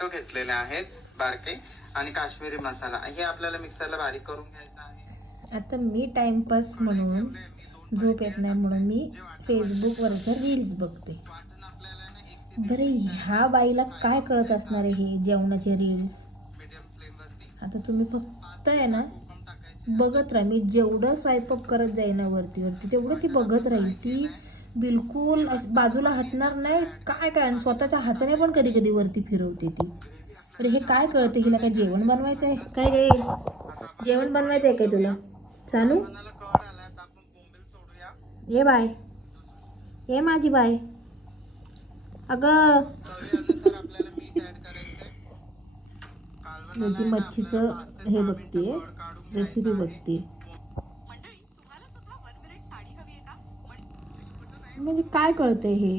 Tomato घेतलेले आहेत बारके आणि काश्मीरी मसाला हे आपल्याला मिक्सरला बारीक करून घ्यायचं आहे. आता मी टाइमपास म्हणून झोप येत नाही म्हणून मी फेसबुकवरचं रील्स बघते. बरं ह्या बाईला काय कळत असणार आहे हे जेवणाचे रील्स. आता तुम्ही फक्त आहे ना बघत राहा. मी जेवढं स्वाईपअप करत जाईन ना वरती तेवढं ती बघत राहील. ती बिलकुल बाजूला हटणार नाही. काय काय स्वतःच्या हाताने पण कधी कधी वरती फिरवते ती. अरे हे काय कळते हिला. काय जेवण बनवायचं आहे काय गे. जेवण बनवायचं आहे काय तुला चालू. ये बाय ये माझी बाय. अगं ती मच्छीचं हे बघते रेसिपी बघते. म्हणजे काय कळते हे.